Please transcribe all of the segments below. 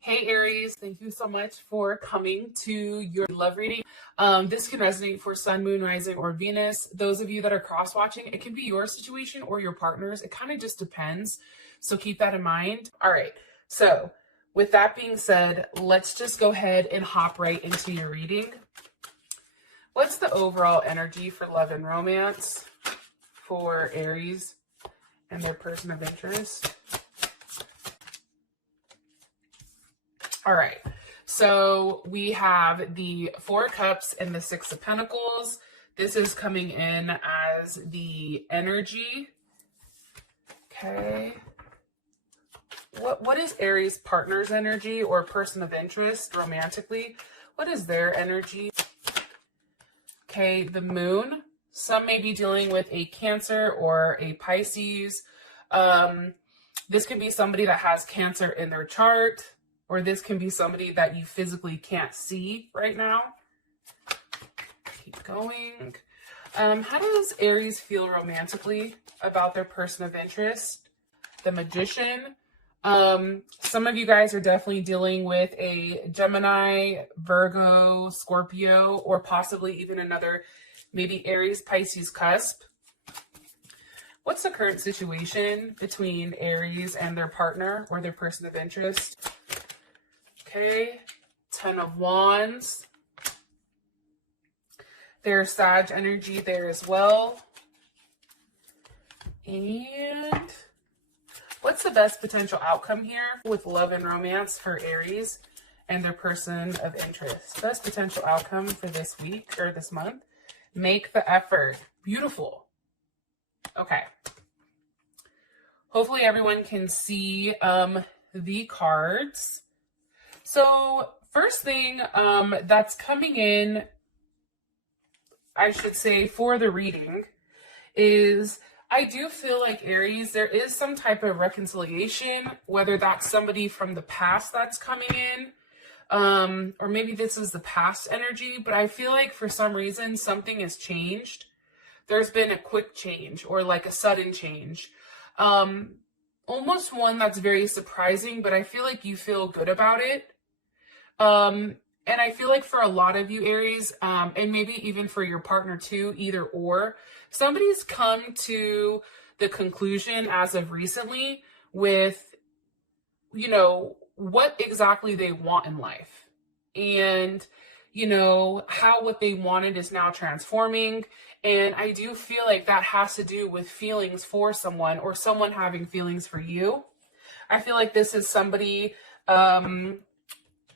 Hey Aries, thank you so much for coming to your love reading. This can resonate for Sun, Moon, Rising, or Venus. Those of you that are cross-watching, it can be your situation or your partner's. It kind of just depends. So keep that in mind. All right. So with that being said, let's just go ahead and hop right into your reading. What's the overall energy for love and romance for Aries and their person of interest? All right, so we have the Four of Cups and the Six of Pentacles. This is coming in as the energy. Okay. What is Aries partner's energy or person of interest romantically? What is their energy? Okay, the moon. Some may be dealing with a Cancer or a Pisces. This can be somebody that has Cancer in their chart, or this can be somebody that you physically can't see right now. Keep going. How does Aries feel romantically about their person of interest? The Magician. Some of you guys are definitely dealing with a Gemini, Virgo, Scorpio, or possibly even another maybe Aries, Pisces cusp. What's the current situation between Aries and their partner or their person of interest? Okay, Ten of Wands. There's Sag energy there as well. And what's the best potential outcome here with love and romance for Aries and their person of interest? Best potential outcome for this week or this month. Make the effort. Beautiful. Okay. Hopefully everyone can see the cards. So first thing that's coming in, I should say, for the reading is I do feel like Aries, there is some type of reconciliation, whether that's somebody from the past that's coming in, or maybe this is the past energy, but I feel like for some reason something has changed. There's been a quick change or like a sudden change. Almost one that's very surprising, but I feel like you feel good about it. And I feel like for a lot of you Aries, and maybe even for your partner too, either or, somebody's come to the conclusion as of recently with, you know, what exactly they want in life. And, you know, how what they wanted is now transforming. And I do feel like that has to do with feelings for someone or someone having feelings for you. I feel like this is somebody,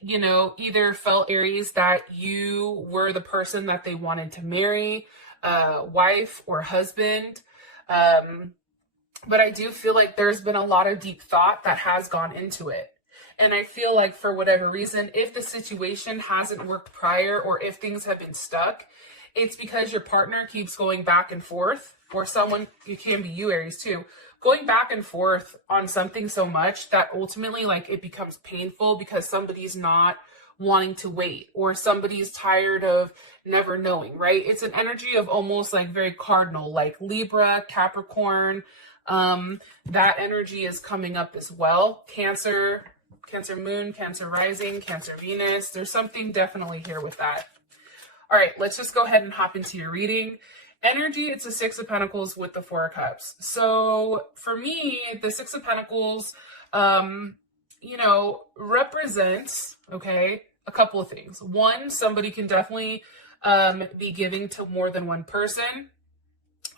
you know, either felt Aries that you were the person that they wanted to marry, wife or husband. But I do feel like there's been a lot of deep thought that has gone into it. And I feel like for whatever reason, if the situation hasn't worked prior or if things have been stuck, it's because your partner keeps going back and forth, or someone, it can be you Aries too, going back and forth on something so much that ultimately like it becomes painful because somebody's not wanting to wait or somebody's tired of never knowing, right? It's an energy of almost like very cardinal, like Libra, Capricorn. That energy is coming up as well. Cancer, Cancer Moon, Cancer Rising, Cancer Venus. There's something definitely here with that. All right, let's just go ahead and hop into your reading. Energy, it's a Six of Pentacles with the Four of Cups. So for me, the Six of Pentacles, you know, represents, okay, a couple of things. One, somebody can definitely be giving to more than one person,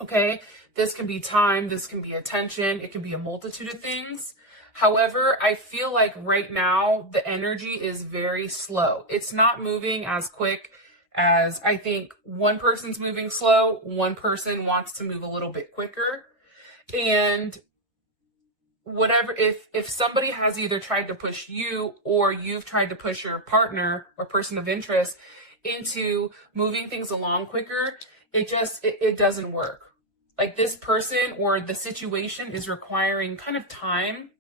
okay? This can be time, this can be attention, it can be a multitude of things. However, I feel like right now, the energy is very slow. It's not moving as quick as I think one person's moving slow, one person wants to move a little bit quicker. And whatever, if somebody has either tried to push you or you've tried to push your partner or person of interest into moving things along quicker, it doesn't work. Like this person or the situation is requiring kind of time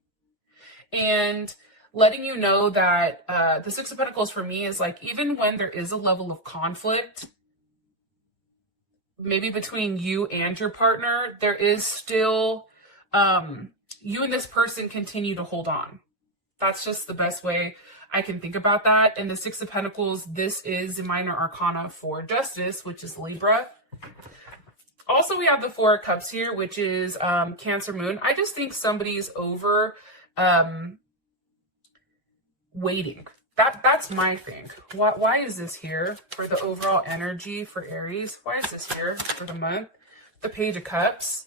and letting you know that the Six of Pentacles for me is like, even when there is a level of conflict, maybe between you and your partner, there is still, you and this person continue to hold on. That's just the best way I can think about that. And the Six of Pentacles, this is the minor arcana for justice, which is Libra. Also, we have the Four of Cups here, which is Cancer Moon. I just think somebody's over waiting. That's my thing. Why is this here for the overall energy for Aries? Why is this here for the month? The Page of Cups.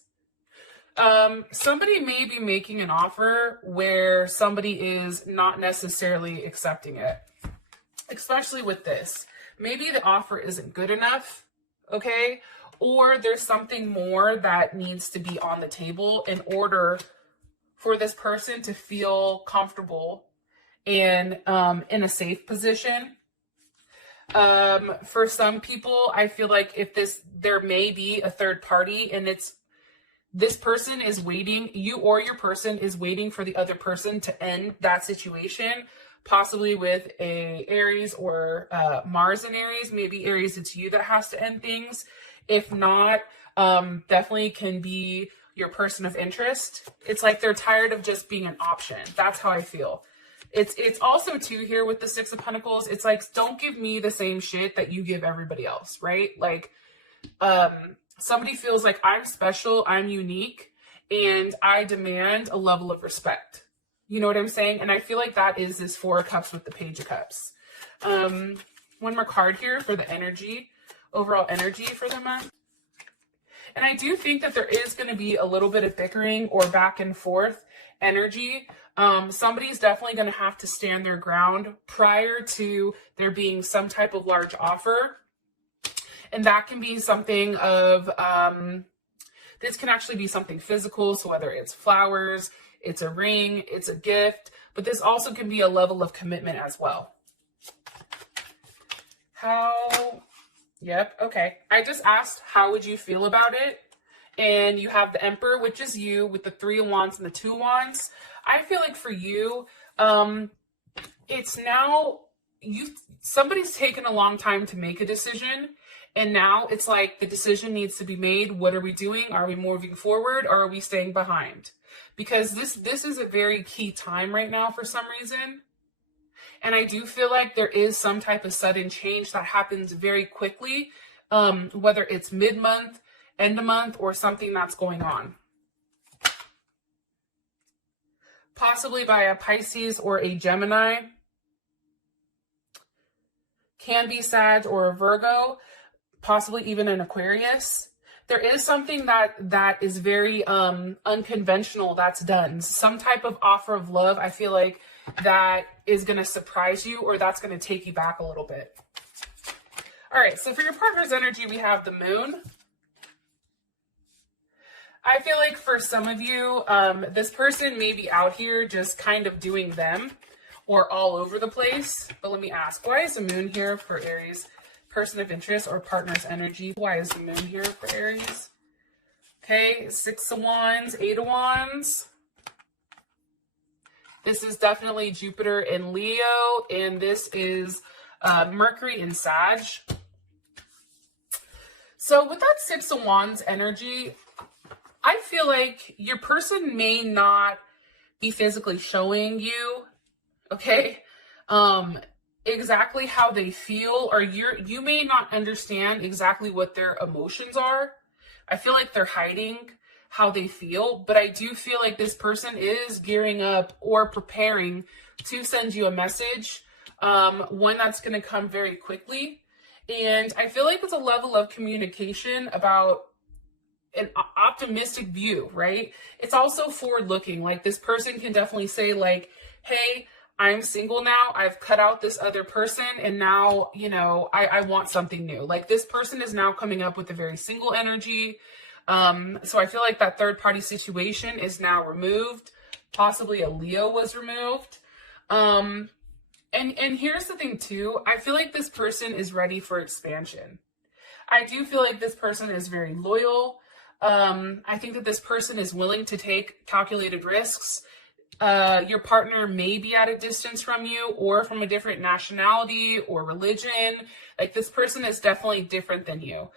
Somebody may be making an offer where somebody is not necessarily accepting it, especially with this. Maybe the offer isn't good enough, okay? Or there's something more that needs to be on the table in order for this person to feel comfortable and in a safe position. For some people, I feel like there may be a third party, and this person is waiting, you or your person is waiting for the other person to end that situation, possibly with a Aries or Mars in Aries. Maybe Aries, it's you that has to end things. If not, definitely can be your person of interest. It's like they're tired of just being an option. That's how I feel. It's also too here with the Six of Pentacles. It's like, don't give me the same shit that you give everybody else, right? Like, somebody feels like I'm special, I'm unique, and I demand a level of respect. You know what I'm saying? And I feel like that is this Four of Cups with the Page of Cups. One more card here for the energy, overall energy for the month. And I do think that there is going to be a little bit of bickering or back and forth energy. Somebody's definitely going to have to stand their ground prior to there being some type of large offer. And that can be something of, this can actually be something physical. So whether it's flowers, it's a ring, it's a gift, but this also can be a level of commitment as well. Yep, okay. I just asked, how would you feel about it? And you have the Emperor, which is you, with the Three of Wands and the Two of Wands. I feel like for you, it's now, somebody's taken a long time to make a decision. And now it's like the decision needs to be made. What are we doing? Are we moving forward, or are we staying behind? Because this is a very key time right now for some reason. And I do feel like there is some type of sudden change that happens very quickly, whether it's mid-month, end of month, or something that's going on. Possibly by a Pisces or a Gemini. Can be Sag or a Virgo. Possibly even an Aquarius. There is something that is very unconventional that's done. Some type of offer of love, I feel like, that is going to surprise you, or that's going to take you back a little bit. All right, so for your partner's energy, we have the Moon. I feel like for some of you, this person may be out here just kind of doing them, or all over the place. But let me ask, why is the Moon here for Aries? Person of interest or partner's energy. Why is the Moon here for Aries? Okay, Six of Wands, Eight of Wands. This is definitely Jupiter in Leo, and this is Mercury in Sag. So with that Six of Wands energy, I feel like your person may not be physically showing you, okay, exactly how they feel, or you may not understand exactly what their emotions are. I feel like they're hiding how they feel, but I do feel like this person is gearing up or preparing to send you a message, one that's going to come very quickly. And I feel like it's a level of communication about an optimistic view, right? It's also forward looking. Like this person can definitely say like, hey, I'm single now. I've cut out this other person, and now, you know, I want something new. Like this person is now coming up with a very single energy. So I feel like that third party situation is now removed. Possibly a Leo was removed. And here's the thing too. I feel like this person is ready for expansion. I do feel like this person is very loyal. I think that this person is willing to take calculated risks. Your partner may be at a distance from you, or from a different nationality or religion. Like this person is definitely different than you.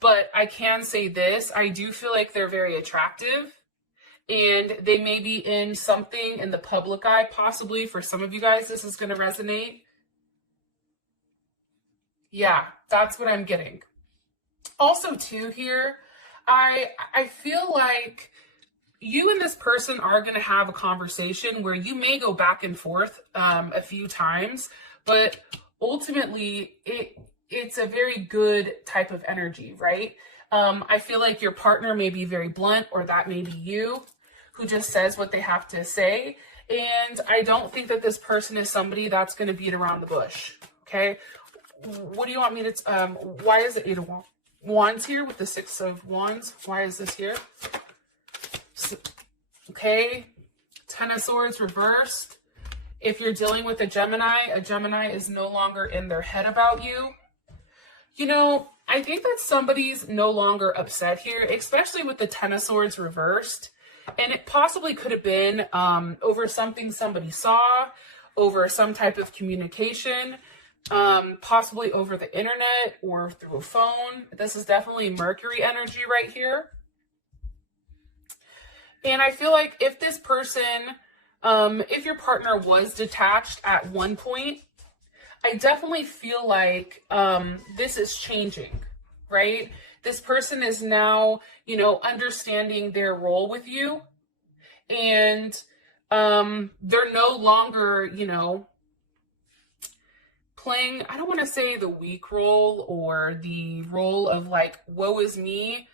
But I can say this, I do feel like they're very attractive, and they may be in something in the public eye. Possibly for some of you guys, this is going to resonate. Yeah, that's what I'm getting. Also, too, here, I feel like you and this person are going to have a conversation where you may go back and forth a few times, but ultimately it's a very good type of energy, right? I feel like your partner may be very blunt, or that may be you who just says what they have to say. And I don't think that this person is somebody that's going to beat around the bush. Okay. What do you want me to, why is it 8 of Wands here with the 6 of Wands? Why is this here? Okay. 10 of Swords reversed. If you're dealing with a Gemini is no longer in their head about you. You know, I think that somebody's no longer upset here, especially with the 10 of Swords reversed. And it possibly could have been over something somebody saw, over some type of communication, possibly over the internet or through a phone. This is definitely Mercury energy right here. And I feel like if this person, if your partner was detached at one point, I definitely feel like this is changing, right? This person is now, you know, understanding their role with you, and they're no longer, you know, playing, I don't want to say the weak role or the role of like, woe is me.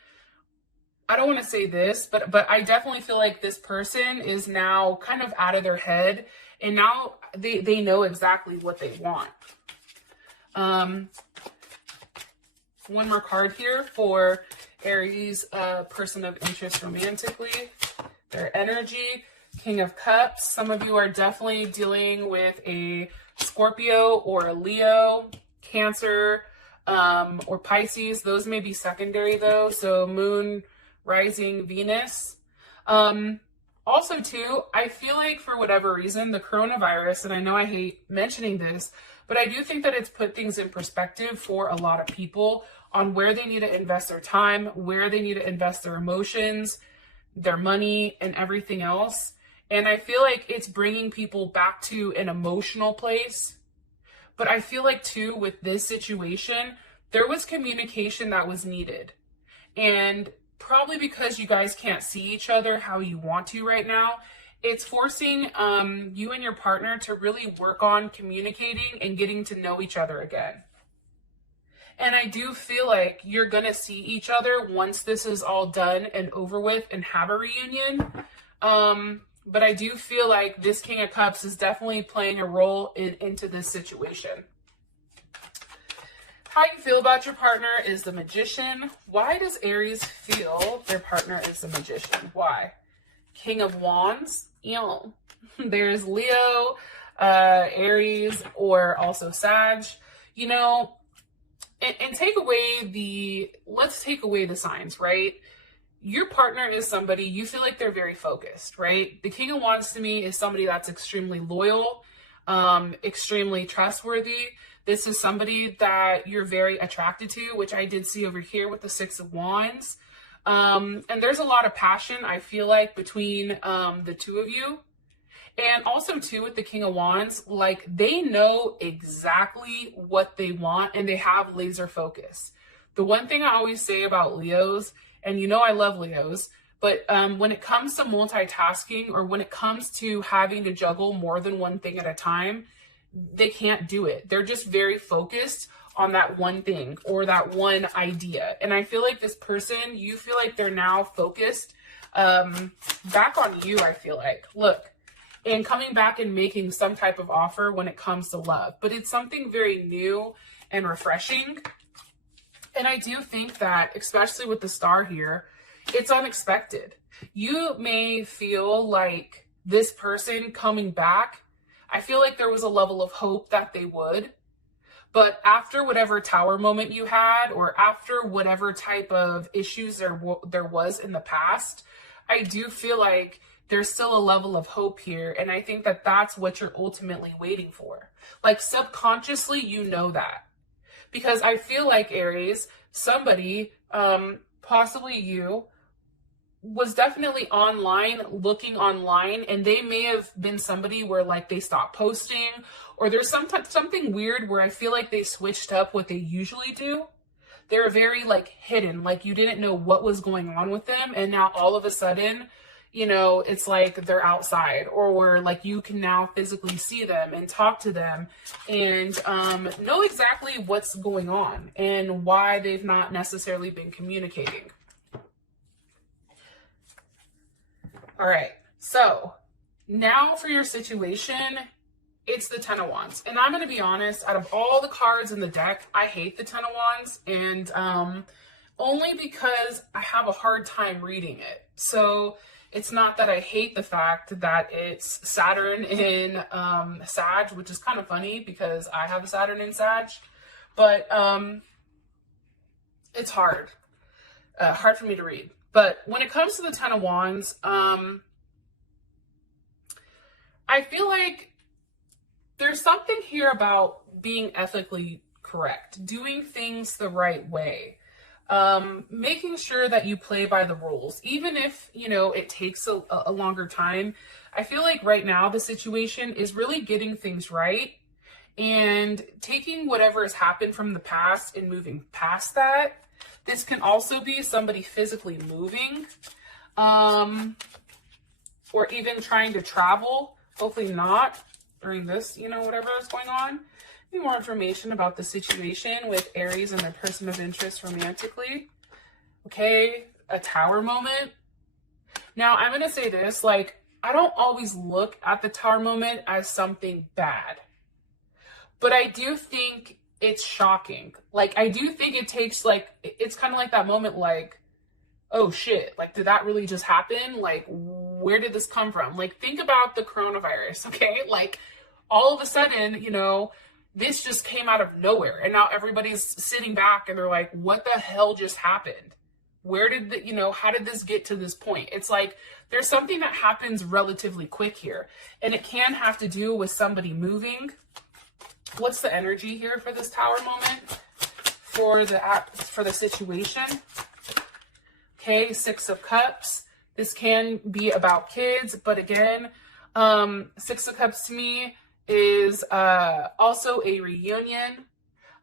I don't want to say this, but I definitely feel like this person is now kind of out of their head, and now they know exactly what they want. One more card here for Aries, person of interest romantically. Their energy, King of Cups. Some of you are definitely dealing with a Scorpio or a Leo, Cancer, or Pisces. Those may be secondary though. So Moon, Rising, Venus. Also too, I feel like for whatever reason, the coronavirus, and I know I hate mentioning this, but I do think that it's put things in perspective for a lot of people on where they need to invest their time, where they need to invest their emotions, their money, and everything else. And I feel like it's bringing people back to an emotional place. But I feel like too, with this situation, there was communication that was needed. And probably because you guys can't see each other how you want to right now, it's forcing you and your partner to really work on communicating and getting to know each other again. And I do feel like you're going to see each other once this is all done and over with and have a reunion. But I do feel like this King of Cups is definitely playing a role into this situation. How you feel about your partner is the Magician. Why does Aries feel their partner is the Magician? Why? King of Wands. Ew. There's Leo, Aries, or also Sag. You know, and take away let's take away the signs, right? Your partner is somebody, you feel like they're very focused, right? The King of Wands to me is somebody that's extremely loyal, extremely trustworthy. This is somebody that you're very attracted to, which I did see over here with the 6 of Wands. And there's a lot of passion, I feel like, between the two of you. And also, too, with the King of Wands, like, they know exactly what they want and they have laser focus. The one thing I always say about Leos, and you know I love Leos, but when it comes to multitasking, or when it comes to having to juggle more than one thing at a time, they can't do it. They're just very focused on that one thing or that one idea. And I feel like this person, you feel like they're now focused back on you, I feel like. Look, and coming back and making some type of offer when it comes to love. But it's something very new and refreshing. And I do think that, especially with the star here, it's unexpected. You may feel like this person coming back, I feel like there was a level of hope that they would. But after whatever tower moment you had, or after whatever type of issues there was in the past, I do feel like there's still a level of hope here. And I think that that's what you're ultimately waiting for. Like, subconsciously, you know that. Because I feel like, Aries, somebody, possibly you, was definitely online, looking online, and they may have been somebody where like they stopped posting, or there's something weird where I feel like they switched up what they usually do. They're very like hidden, like you didn't know what was going on with them, and now all of a sudden, you know, it's like they're outside, or like you can now physically see them and talk to them and know exactly what's going on and why they've not necessarily been communicating. All right, so now for your situation, it's the Ten of Wands. And I'm going to be honest, out of all the cards in the deck, I hate the Ten of Wands, and only because I have a hard time reading it. So it's not that I hate the fact that it's Saturn in Sag, which is kind of funny because I have a Saturn in Sag, but it's hard for me to read. But when it comes to the Ten of Wands, I feel like there's something here about being ethically correct, doing things the right way, making sure that you play by the rules, even if, you know, it takes a longer time. I feel like right now the situation is really getting things right and taking whatever has happened from the past and moving past that. This can also be somebody physically moving, or even trying to travel. Hopefully not during this, you know, whatever is going on. Need more information about the situation with Aries and their person of interest romantically. Okay, a Tower moment. Now, I'm going to say this, like, I don't always look at the Tower moment as something bad, but I do think it's shocking. Like, I do think it takes, like, it's kind of like that moment, like, oh shit, like, did that really just happen? Like, where did this come from? Like, think about the coronavirus, okay? Like, all of a sudden, you know, this just came out of nowhere, and now everybody's sitting back and they're like, what the hell just happened? Where did the, you know, how did this get to this point? It's like there's something that happens relatively quick here, and it can have to do with somebody moving. What's the energy here for this Tower moment for the situation? Okay, Six of Cups. This can be about kids, but again, Six of Cups to me is also a reunion,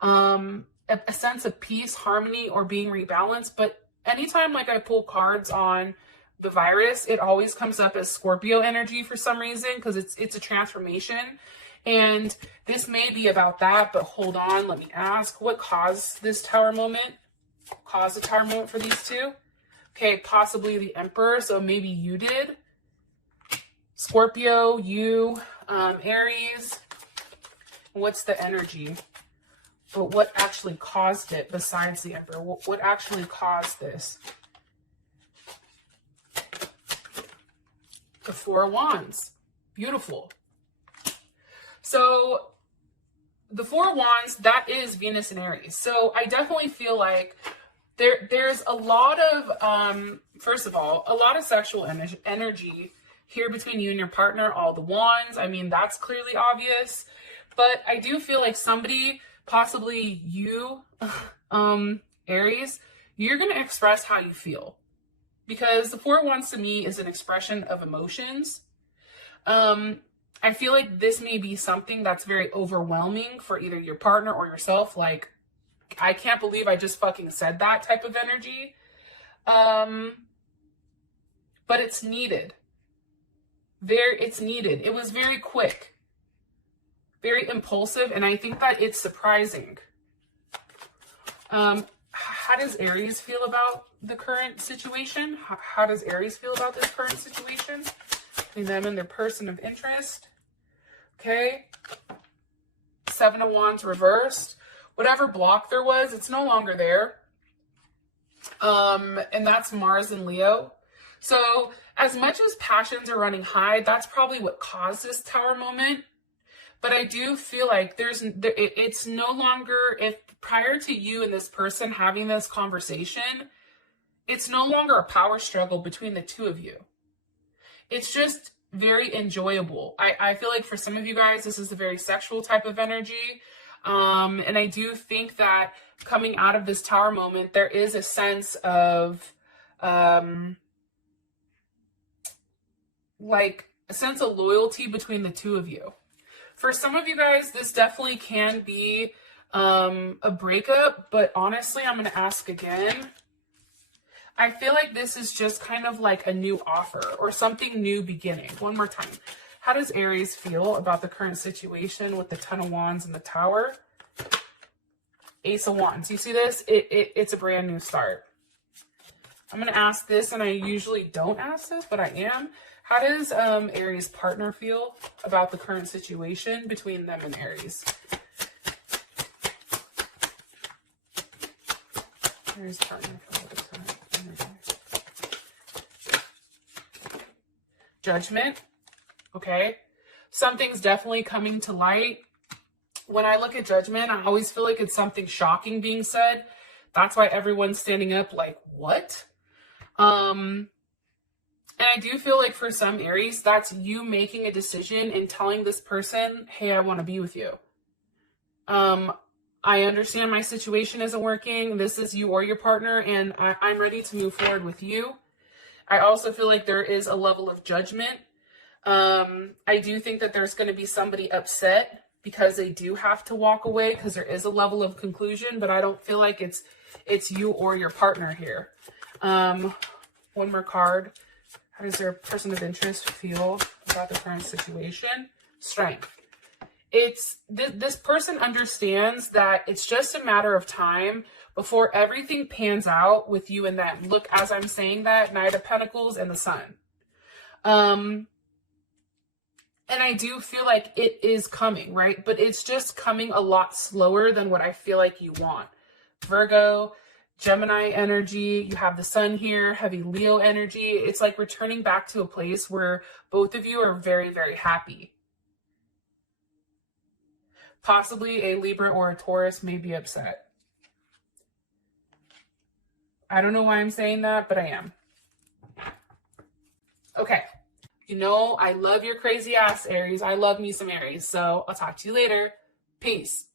a sense of peace, harmony, or being rebalanced. But anytime like I pull cards on the virus, it always comes up as Scorpio energy for some reason, because it's a transformation. And this may be about that, but hold on, let me ask, what caused this Tower moment? Caused the Tower moment for these two? Okay, possibly the Emperor, so maybe you did. Scorpio, you, Aries. What's the energy? But what actually caused it besides the Emperor? What actually caused this? The Four of Wands. Beautiful. So the Four of Wands, that is Venus and Aries. So I definitely feel like there's a lot of, first of all, a lot of sexual energy here between you and your partner. All the wands, I mean, that's clearly obvious. But I do feel like somebody, possibly you, Aries, you're going to express how you feel. Because the Four of Wands to me is an expression of emotions. I feel like this may be something that's very overwhelming for either your partner or yourself. Like, I can't believe I just fucking said that type of energy. But it's needed. It's needed. It was very quick, very impulsive, and I think that it's surprising. How does Aries feel about the current situation? How does Aries feel about this current situation? Between them and their person of interest. Okay. Seven of Wands reversed. Whatever block there was, it's no longer there. And that's Mars and Leo. So as much as passions are running high, that's probably what caused this Tower moment. But I do feel like it's no longer, if prior to you and this person having this conversation, it's no longer a power struggle between the two of you. It's just very enjoyable. I feel like for some of you guys, this is a very sexual type of energy. And I do think that coming out of this Tower moment, there is a sense of like a sense of loyalty between the two of you. For some of you guys, this definitely can be a breakup, but honestly, I'm going to ask again. I feel like this is just kind of like a new offer or something new beginning. One more time. How does Aries feel about the current situation with the Ten of Wands and the Tower? Ace of Wands. You see this? It's a brand new start. I'm going to ask this, and I usually don't ask this, but I am. How does Aries' partner feel about the current situation between them and Aries? Aries' partner feel about the current energy. Judgment. Okay. Something's definitely coming to light. When I look at Judgment, I always feel like it's something shocking being said. That's why everyone's standing up like, what? And I do feel like for some Aries, that's you making a decision and telling this person, hey, I want to be with you. I understand my situation isn't working. This is you or your partner, and I'm ready to move forward with you. I also feel like there is a level of judgment. I do think that there's going to be somebody upset because they do have to walk away because there is a level of conclusion, but I don't feel like it's you or your partner here. One more card. How does your person of interest feel about the current situation? Strength. It's this person understands that it's just a matter of time before everything pans out with you and them. Look, as I'm saying that, Knight of Pentacles and the Sun. And I do feel like it is coming, right? But it's just coming a lot slower than what I feel like you want. Virgo, Gemini energy, you have the Sun here, heavy Leo energy. It's like returning back to a place where both of you are very, very happy. Possibly a Libra or a Taurus may be upset. I don't know why I'm saying that, but I am. Okay. You know, I love your crazy ass, Aries. I love me some Aries. So I'll talk to you later. Peace.